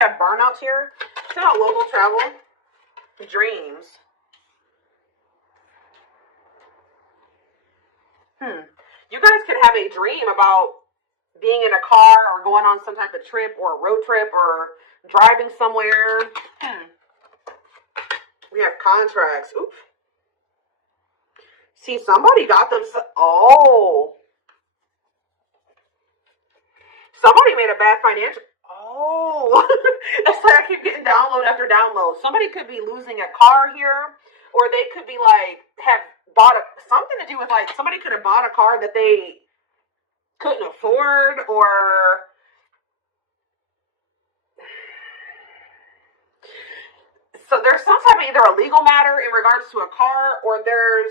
have burnouts here. It's about local travel. Dreams. You guys could have a dream about being in a car or going on some type of trip or a road trip or driving somewhere. We have contracts. Oops. See, somebody got them. Oh. Somebody made a bad financial. Oh. It's like I keep getting download after download. Somebody could be losing a car here, or they could be like, have bought something to do with like, somebody could have bought a car that they couldn't afford, or so there's some type of either a legal matter in regards to a car, or there's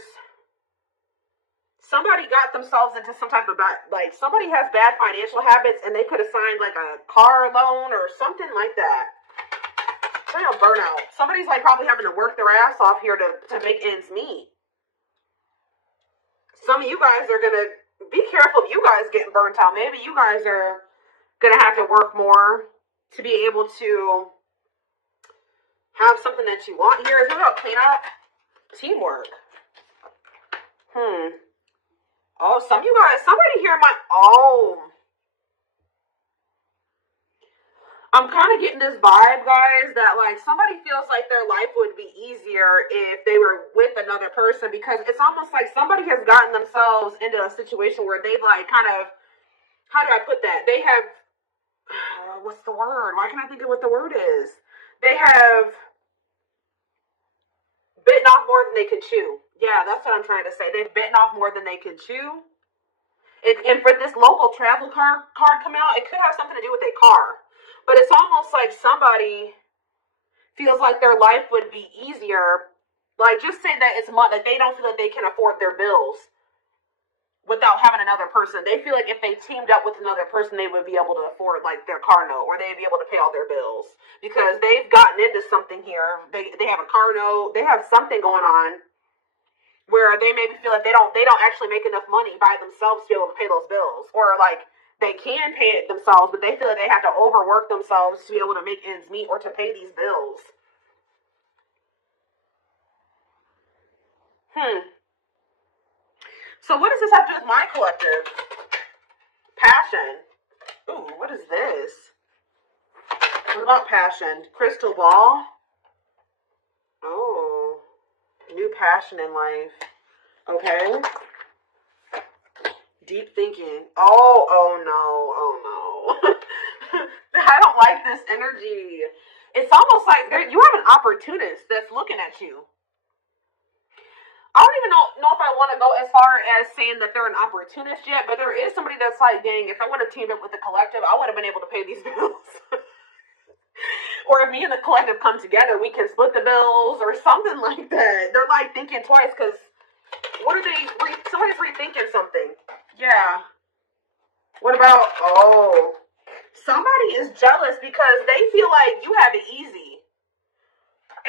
somebody got themselves into some type of bad, like somebody has bad financial habits and they could have signed like a car loan or something like that. Kind of burnout. Somebody's like probably having to work their ass off here to make ends meet. Some of you guys are gonna be careful of you guys getting burnt out. Maybe you guys are gonna have to work more to be able to have something that you want here. Is it about cleanup? Teamwork. Oh, some of you guys, somebody here might, I'm kind of getting this vibe, guys, that like somebody feels like their life would be easier if they were with another person, because it's almost like somebody has gotten themselves into a situation where they've like kind of, how do I put that? They have, what's the word? Why can't I think of what the word is? They have bitten off more than they can chew. Yeah, that's what I'm trying to say. They've bitten off more than they can chew. And for this local travel card come out, it could have something to do with a car. But it's almost like somebody feels like their life would be easier. Like, just say that it's money, like they don't feel like they can afford their bills without having another person. They feel like if they teamed up with another person, they would be able to afford like their car note, or they'd be able to pay all their bills because they've gotten into something here. They have a car note. They have something going on where they maybe feel like they don't actually make enough money by themselves to be able to pay those bills, or like they can pay it themselves, but they feel like they have to overwork themselves to be able to make ends meet or to pay these bills. So what does this have to do with my collective? Passion. Ooh, what is this? What about passion? Crystal ball. Oh, new passion in life. Okay. Deep thinking. Oh no. I don't like this energy. It's almost like you have an opportunist that's looking at you. I don't even know if I want to go as far as saying that they're an opportunist yet, but there is somebody that's like, dang, if I would have teamed up with the collective, I would have been able to pay these bills. Or if me and the collective come together, we can split the bills or something like that. They're like thinking twice because what are they? Somebody's rethinking something. Yeah. What about, somebody is jealous because they feel like you have it easy.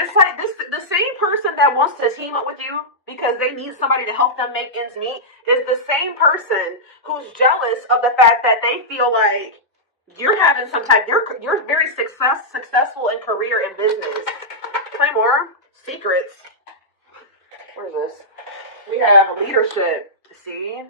It's like the same person that wants to team up with you because they need somebody to help them make ends meet is the same person who's jealous of the fact that they feel like you're having some type, you're very successful in career and business. Play more. Secrets. What is this? We have leadership. See?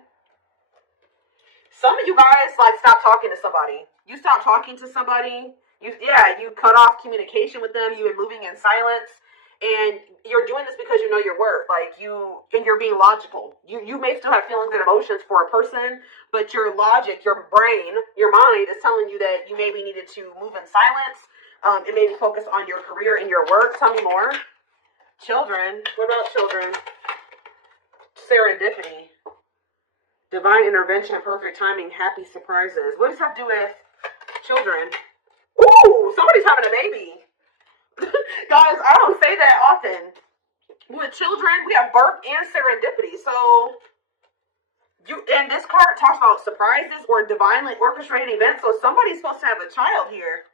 Some of you guys like stop talking to somebody. You stop talking to somebody. You cut off communication with them. You're moving in silence, and you're doing this because you know your worth. Like you're being logical. You may still have feelings and emotions for a person, but your logic, your brain, your mind is telling you that you maybe needed to move in silence, and maybe focus on your career and your work. Tell me more. Children. What about children? Serendipity. Divine intervention, perfect timing, happy surprises. What does that do with children? Ooh, somebody's having a baby. Guys, I don't say that often. With children, we have birth and serendipity. So, and this card talks about surprises or divinely orchestrated events. So somebody's supposed to have a child here.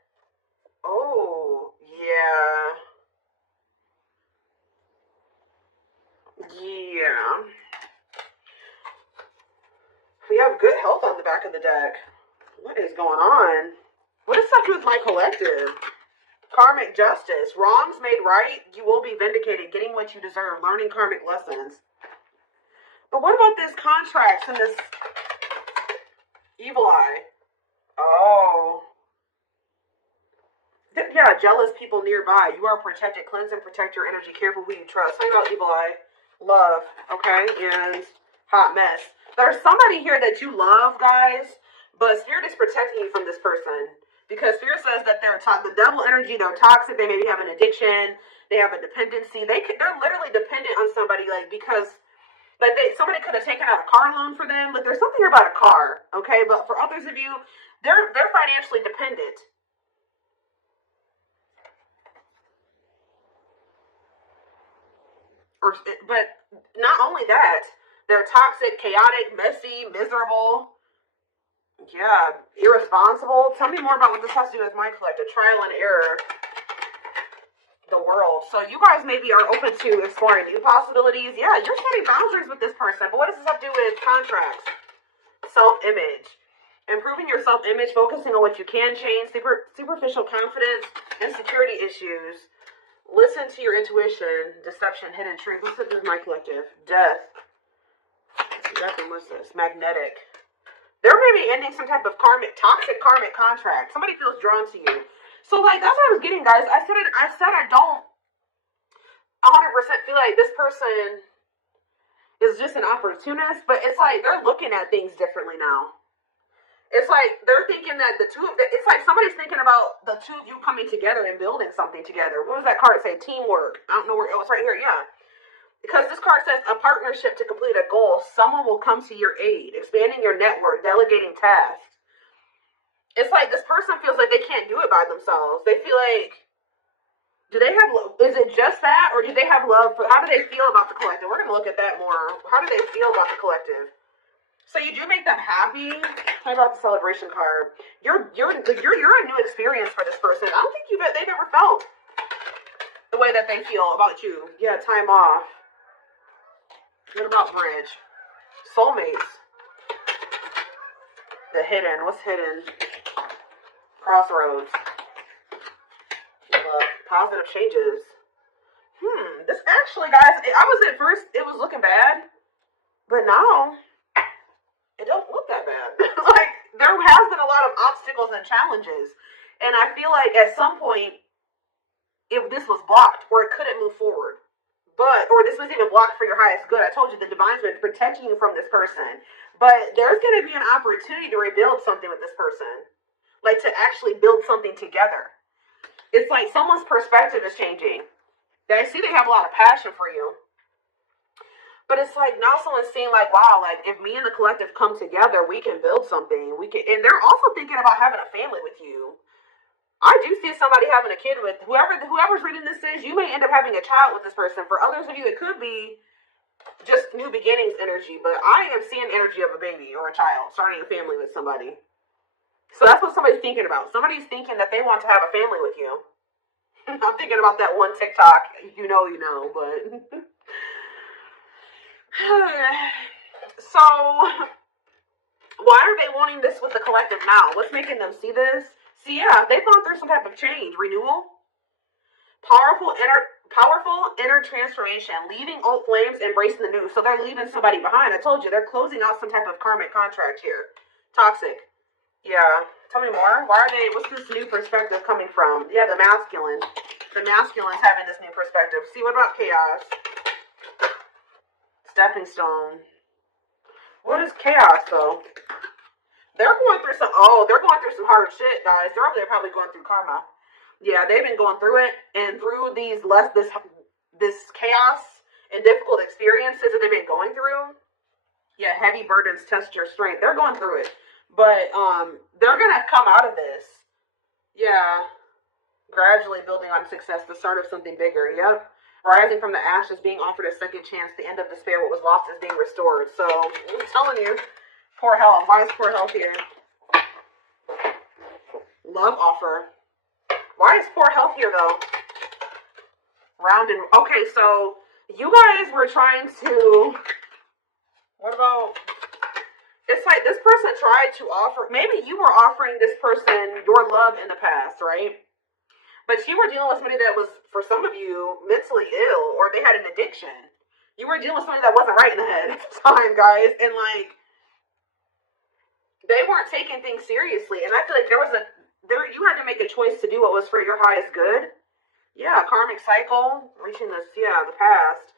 Oh, yeah. Yeah. We have good health on the back of the deck. What is going on? What does that do with my collective? Karmic justice. Wrongs made right. You will be vindicated. Getting what you deserve. Learning karmic lessons. But what about this contracts and this evil eye? Oh. Yeah, jealous people nearby. You are protected. Cleanse and protect your energy. Careful who you trust. Think about evil eye. Love. Okay? And hot mess. There's somebody here that you love, guys. But Spirit is protecting you from this person. Because Spirit says that they're the devil energy, they're toxic, they maybe have an addiction, they have a dependency. They're literally dependent on somebody, like, because like somebody could have taken out a car loan for them, but there's something here about a car, okay? But for others of you, they're financially dependent. But not only that, they're toxic, chaotic, messy, miserable. Yeah, irresponsible. Tell me more about what this has to do with my collective. Trial and error. The world. So you guys maybe are open to exploring new possibilities. Yeah, you're setting boundaries with this person. But what does this have to do with contracts? Self-image. Improving your self-image, focusing on what you can change, superficial confidence, insecurity issues. Listen to your intuition, deception, hidden truth. What's it do with my collective? Death. Death and what's this? Magnetic. They're maybe ending some type of toxic karmic contract. Somebody feels drawn to you. So, like, that's what I was getting, guys. I said I don't 100% feel like this person is just an opportunist, but it's like they're looking at things differently now. It's like they're thinking that it's like somebody's thinking about the two of you coming together and building something together. What does that card say? Teamwork. I don't know where it was. Right here, yeah. Because this card says a partnership to complete a goal. Someone will come to your aid, expanding your network, delegating tasks. It's like this person feels like they can't do it by themselves. They feel like, is it just that, or do they have love for, how do they feel about the collective? We're going to look at that more. How do they feel about the collective? So you do make them happy. How about the celebration card? You're a new experience for this person. I don't think they've ever felt the way that they feel about you. Yeah, time off. What about bridge? Soulmates. The hidden. What's hidden? Crossroads. Positive changes. This actually, guys, I was at first, it was looking bad. But now, it don't look that bad. Like, there has been a lot of obstacles and challenges. And I feel like at some point, if this was blocked, or it couldn't move forward. Or this was even blocked for your highest good. I told you the divine's been protecting you from this person. But there's going to be an opportunity to rebuild something with this person. Like to actually build something together. It's like someone's perspective is changing. I see they have a lot of passion for you. But it's like now someone's seeing like, wow, like if me and the collective come together, we can build something. And they're also thinking about having a family with you. I do see somebody having a kid with whoever's reading this is, you may end up having a child with this person. For others of you, it could be just new beginnings energy, but I am seeing energy of a baby or a child starting a family with somebody. So that's what somebody's thinking about. Somebody's thinking that they want to have a family with you. I'm thinking about that one TikTok. You know, but so why are they wanting this with the collective now? What's making them see this? See, yeah, they've gone through some type of change, renewal, powerful inner transformation, leaving old flames, embracing the new. So they're leaving somebody behind. I told you, they're closing out some type of karmic contract here. Toxic. Yeah. Tell me more. Why are they, what's this new perspective coming from? Yeah, the masculine. The masculine's having this new perspective. See, what about chaos? Stepping stone. What is chaos, though? They're going through some hard shit, guys. They're over there probably going through karma. Yeah, they've been going through it, and through this chaos and difficult experiences that they've been going through. Yeah, heavy burdens test your strength. They're going through it, but they're gonna come out of this. Yeah, gradually building on success, the start of something bigger. Yep, rising from the ashes, being offered a second chance. The end of despair, what was lost is being restored. So I'm telling you. Poor health. Why is poor health here? Love offer. Why is poor health here, though? Rounded. Okay, so you guys were trying to... What about... It's like this person tried to offer... Maybe you were offering this person your love in the past, right? But you were dealing with somebody that was, for some of you, mentally ill, or they had an addiction. You were dealing with somebody that wasn't right in the head at the time, guys. And, like, they weren't taking things seriously. And I feel like you had to make a choice to do what was for your highest good. Yeah, karmic cycle, reaching this, the past.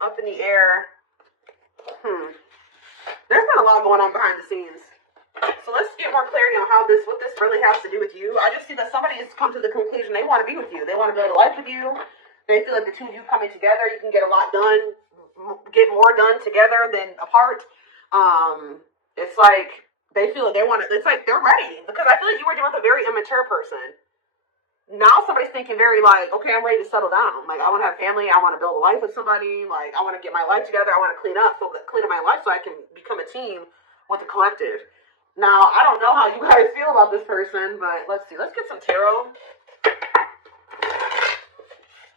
Up in the air. There's been a lot going on behind the scenes. So let's get more clarity on what this really has to do with you. I just see that somebody has come to the conclusion they want to be with you. They want to build a life with you. They feel like the two of you coming together, you can get a lot done, get more done together than apart. It's like they feel like it's like they're ready. Because I feel like you were dealing with a very immature person. Now somebody's thinking very like, okay, I'm ready to settle down. Like, I want to have family. I want to build a life with somebody. Like, I want to get my life together. I want to clean up my life so I can become a team with the collective. Now, I don't know how you guys feel about this person, but let's see. Let's get some tarot.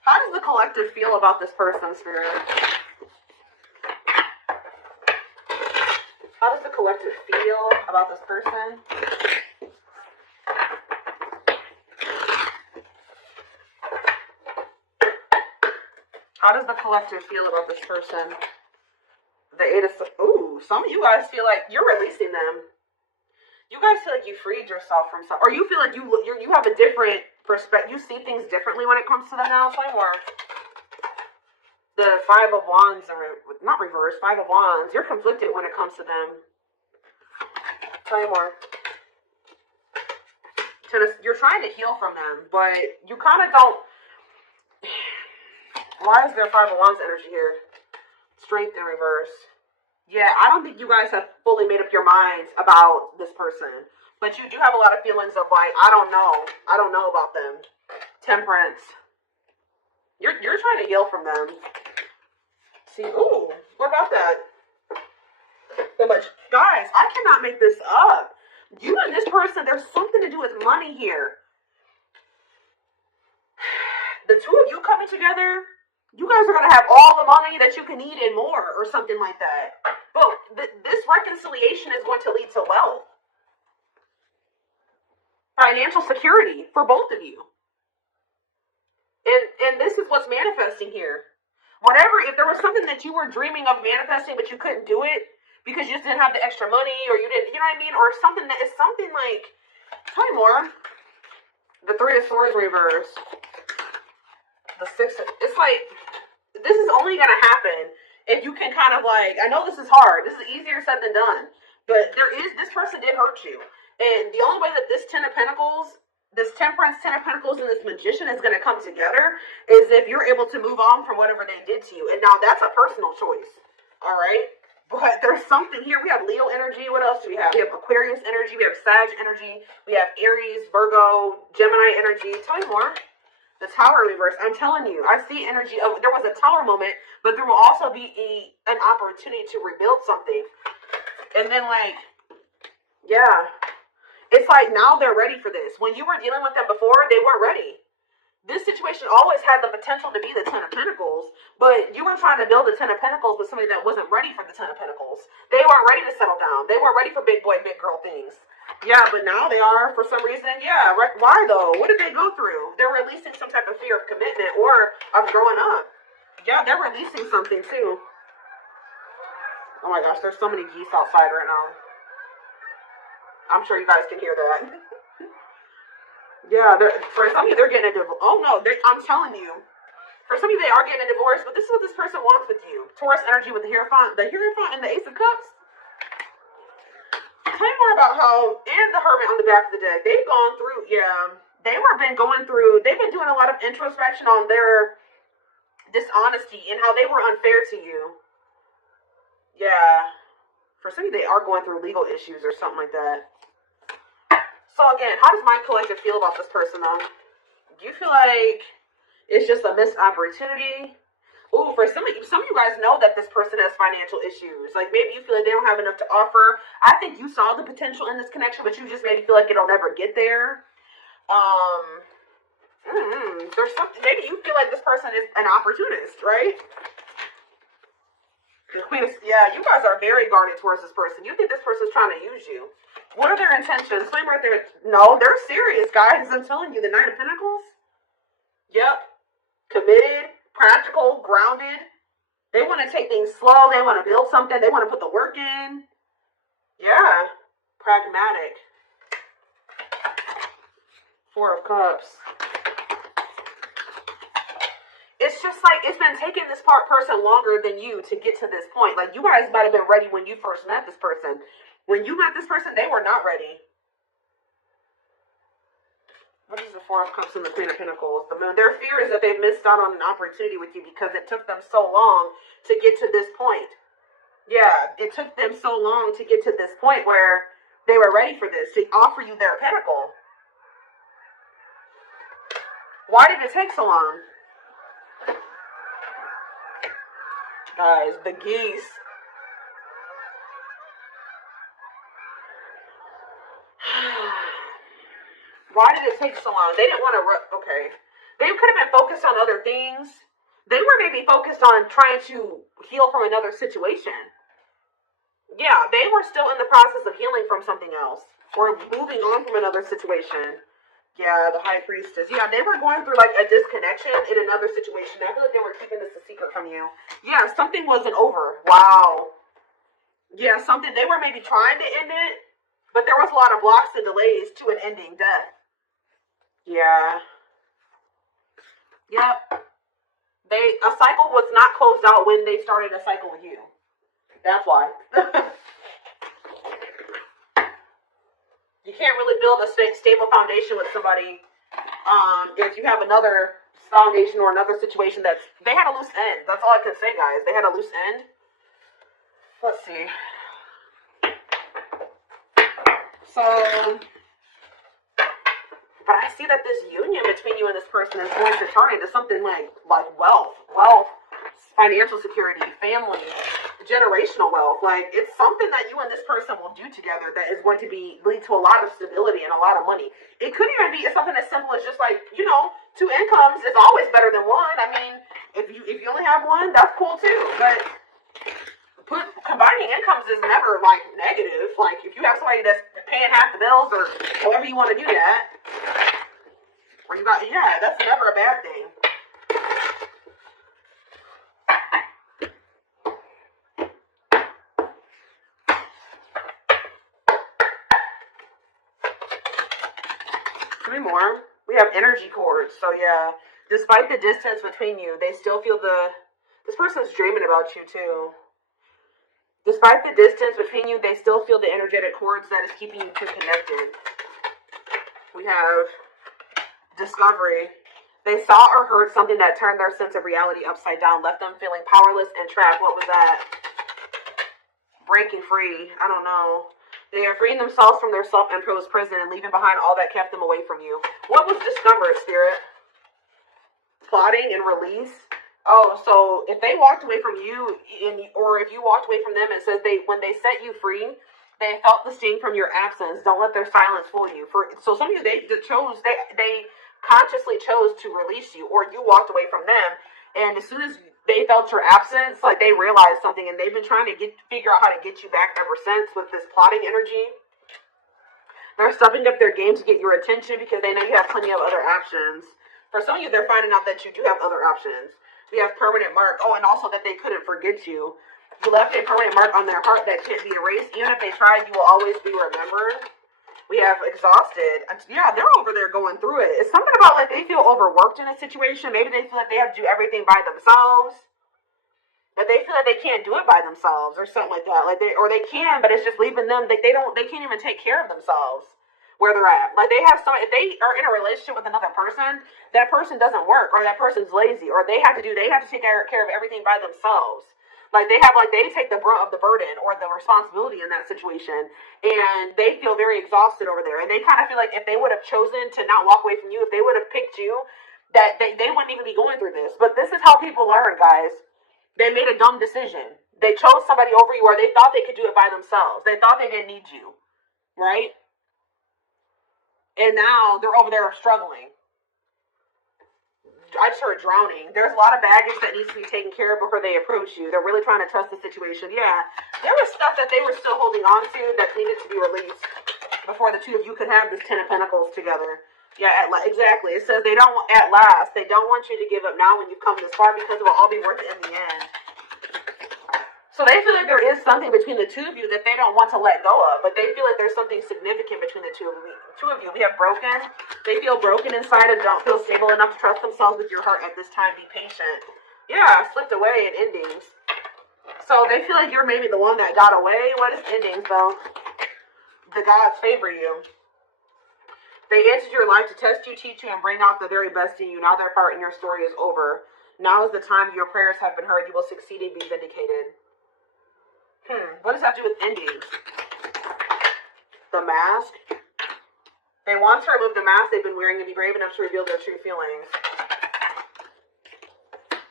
How does the collective feel about this person, Spirit? How does the collective feel about this person? How does the collective feel about this person? The Eight of... Ooh, some of you guys feel like you're releasing them. You guys feel like you freed yourself from something. Or you feel like you have a different perspective. You see things differently when it comes to them now. Tell me more. The Five of Wands, not reverse, Five of Wands. You're conflicted when it comes to them. Tell me more. You're trying to heal from them, but you kind of don't... Why is there Five of Wands energy here? Strength in reverse. Yeah, I don't think you guys have fully made up your minds about this person. But you do have a lot of feelings of like, I don't know. I don't know about them. Temperance. You're trying to heal from them. See, ooh, what about that? So much. Guys, I cannot make this up. You and this person, there's something to do with money here. The two of you coming together, you guys are going to have all the money that you can need and more, or something like that. But this reconciliation is going to lead to wealth. Financial security for both of you. And this is what's manifesting here. If there was something that you were dreaming of manifesting, but you couldn't do it because you just didn't have the extra money, or you didn't, you know what I mean? Or something that is something like, tell me more. The Three of Swords reverse. The Six, it's like, this is only going to happen if you can kind of like, I know this is hard. This is easier said than done. But this person did hurt you. And the only way that this Ten of Pentacles, this Temperance, Ten of Pentacles, and this Magician is going to come together is if you're able to move on from whatever they did to you. And now that's a personal choice. All right? But there's something here. We have Leo energy. What else do we have? We have Aquarius energy. We have Sag energy. We have Aries, Virgo, Gemini energy. Tell me more. The Tower reverse. I'm telling you, I see energy of, there was a Tower moment, but there will also be an opportunity to rebuild something. And then like, yeah, it's like now they're ready for this. When you were dealing with them before, they weren't ready. This situation always had the potential to be the Ten of Pentacles, but you were trying to build the Ten of Pentacles with somebody that wasn't ready for the Ten of Pentacles. They weren't ready to settle down. They weren't ready for big boy, big girl things. Yeah, but now they are for some reason. Yeah, why though? What did they go through? They're releasing some type of fear of commitment or of growing up. Yeah, they're releasing something too. Oh my gosh, there's so many geese outside right now. I'm sure you guys can hear that. Yeah, for some of you, they're getting a divorce. Oh no, I'm telling you. For some of you, they are getting a divorce, but this is what this person wants with you. Taurus energy with the Hierophant and the Ace of Cups. Tell me more about how, and the Hermit on the back of the deck. They've gone through, they've been doing a lot of introspection on their dishonesty and how they were unfair to you. Yeah. For some of you, they are going through legal issues or something like that. So again, how does my collective feel about this person though? Do you feel like it's just a missed opportunity? Ooh, for some of you guys know that this person has financial issues. Like maybe you feel like they don't have enough to offer. I think you saw the potential in this connection, but you just maybe feel like it'll never get there. There's something, maybe you feel like this person is an opportunist, right? The Queen of, yeah, you guys are very guarded towards this person. You think this person's trying to use you. What are their intentions? Flame right there. No, they're serious, guys. I'm telling you, the Knight of Pentacles. Yep. Committed, practical, grounded. They want to take things slow. They want to build something. They want to put the work in. Yeah. Pragmatic. Four of Cups. It's just like, it's been taking this person longer than you to get to this point. Like, you guys might have been ready when you first met this person. When you met this person, they were not ready. What is the Four of Cups and the Queen of Pentacles? The Moon. Their fear is that they've missed out on an opportunity with you because it took them so long to get to this point. Yeah, it took them so long to get to this point where they were ready for this, to offer you their pentacle. Why did it take so long? Guys, the geese. Why did it take so long? They didn't want to, okay. They could have been focused on other things. They were maybe focused on trying to heal from another situation. Yeah, they were still in the process of healing from something else. Or moving on from another situation. Yeah, the High Priestess. Yeah, they were going through like a disconnection in another situation. I feel like they were keeping this a secret from you. Yeah, something wasn't over. Wow. Yeah, something, they were maybe trying to end it, but there was a lot of blocks and delays to an ending death. Yeah. Yep. A cycle was not closed out when they started a cycle with you. That's why. You can't really build a stable foundation with somebody if you have another foundation or another situation they had a loose end. That's all I can say, guys. They had a loose end. Let's see. So, but I see that this union between you and this person is going to turn into something like wealth, financial security, family, generational wealth. Like, it's something that you and this person will do together that is going to lead to a lot of stability and a lot of money. It could even be something as simple as just like, two incomes is always better than one. I mean, if you only have one, that's cool too. But combining incomes is never like negative. Like, if you have somebody that's paying half the bills or however you want to do that, or that's never a bad thing. Three more. We have energy cords. So yeah, despite the distance between you, they still feel this person's dreaming about you too. Despite the distance between you, they still feel the energetic cords that is keeping you two connected. We have discovery. They saw or heard something that turned their sense of reality upside down, left them feeling powerless and trapped. What was that? Breaking free. I don't know. They are freeing themselves from their self-imposed prison and leaving behind all that kept them away from you. What was discovered, Spirit? Plotting and release. Oh, so if they walked away from you, or if you walked away from them, it says when they set you free, they felt the sting from your absence. Don't let their silence fool you. So some of you, they consciously chose to release you, or you walked away from them, and as soon as they felt your absence, like they realized something, and they've been trying to figure out how to get you back ever since with this plotting energy. They're stepping up their game to get your attention because they know you have plenty of other options. For some of you, they're finding out that you do have other options. We have permanent mark. Oh, and also that they couldn't forget you. You left a permanent mark on their heart that can't be erased. Even if they tried, you will always be remembered. We have exhausted. Yeah, they're over there going through it. It's something about like they feel overworked in a situation. Maybe they feel like they have to do everything by themselves. But they feel like they can't do it by themselves or something like that. Like they can, but it's just leaving them. They can't even take care of themselves where they're at. Like they have if they are in a relationship with another person, that person doesn't work, or that person's lazy, or they have to take care of everything by themselves. Like they take the brunt of the burden or the responsibility in that situation, and they feel very exhausted over there. And they kind of feel like if they would have chosen to not walk away from you, if they would have picked you, that they wouldn't even be going through this. But this is how people learn, guys. They made a dumb decision. They chose somebody over you, or they thought they could do it by themselves. They thought they didn't need you, right? And now they're over there struggling. I just heard drowning. There's a lot of baggage that needs to be taken care of before they approach you. They're really trying to trust the situation. Yeah, there was stuff that they were still holding on to that needed to be released before the two of you could have this 10 of Pentacles together. Yeah, exactly. It says they don't, at last, they don't want you to give up now when you've come this far because it will all be worth it in the end. So they feel like there is something between the two of you that they don't want to let go of, but they feel like there's something significant between the two of you. We have broken. They feel broken inside and don't feel stable enough to trust themselves with your heart at this time. Be patient. Yeah, slipped away in endings. So they feel like you're maybe the one that got away. What is endings, though? The gods favor you. They entered your life to test you, teach you, and bring out the very best in you. Now their part in your story is over. Now is the time your prayers have been heard. You will succeed and be vindicated. What does that do with endings? The mask. They want to remove the mask they've been wearing and be brave enough to reveal their true feelings.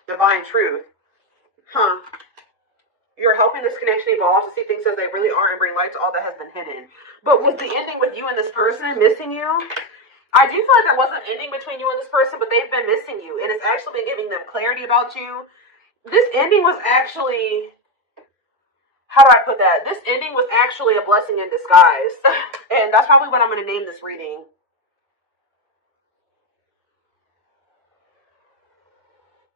Divine truth. You're helping this connection evolve to see things as they really are and bring light to all that has been hidden. But was the ending with you and this person missing you? I do feel like there was an ending between you and this person, but they've been missing you. And it's actually been giving them clarity about you. This ending was actually... How do I put that? This ending was actually a blessing in disguise. And that's probably what I'm going to name this reading.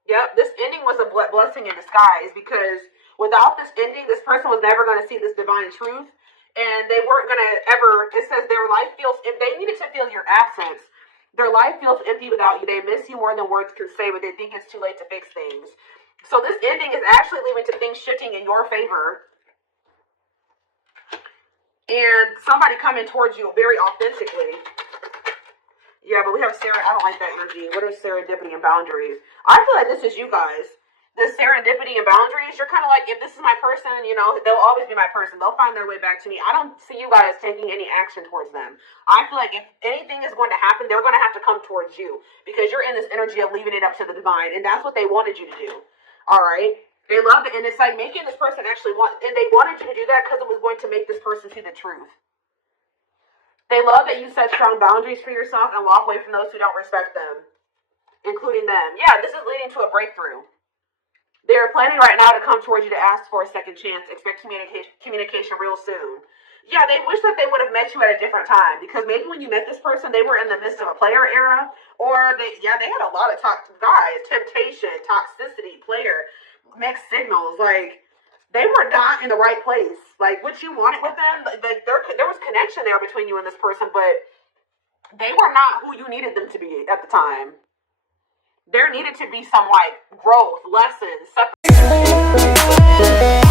Yep, this ending was a blessing in disguise because without this ending, this person was never going to see this divine truth. And they weren't going to ever, it says their life feels, if they needed to feel your absence, their life feels empty without you. They miss you more than words can say, but they think it's too late to fix things. So this ending is actually leading to things shifting in your favor. And somebody coming towards you very authentically. Yeah, but we have Sarah. I don't like that energy. What is serendipity and boundaries? I feel like this is you guys. This serendipity and boundaries, you're kind of like, if this is my person, you know, they'll always be my person. They'll find their way back to me. I don't see you guys taking any action towards them. I feel like if anything is going to happen, they're going to have to come towards you because you're in this energy of leaving it up to the divine. And that's what they wanted you to do. All right? They love it. And it's like making this person actually want, and they wanted you to do that because it was going to make this person see the truth. They love that you set strong boundaries for yourself and walk away from those who don't respect them, including them. Yeah, this is leading to a breakthrough. They're planning right now to come towards you to ask for a second chance. Expect communication real soon. Yeah, they wish that they would have met you at a different time because maybe when you met this person, they were in the midst of a player era, or they had a lot of temptation, toxicity, player, mixed signals. Like they were not in the right place. Like what you wanted with them, like there was connection there between you and this person, but they were not who you needed them to be at the time. There needed to be some like growth, lessons, separation.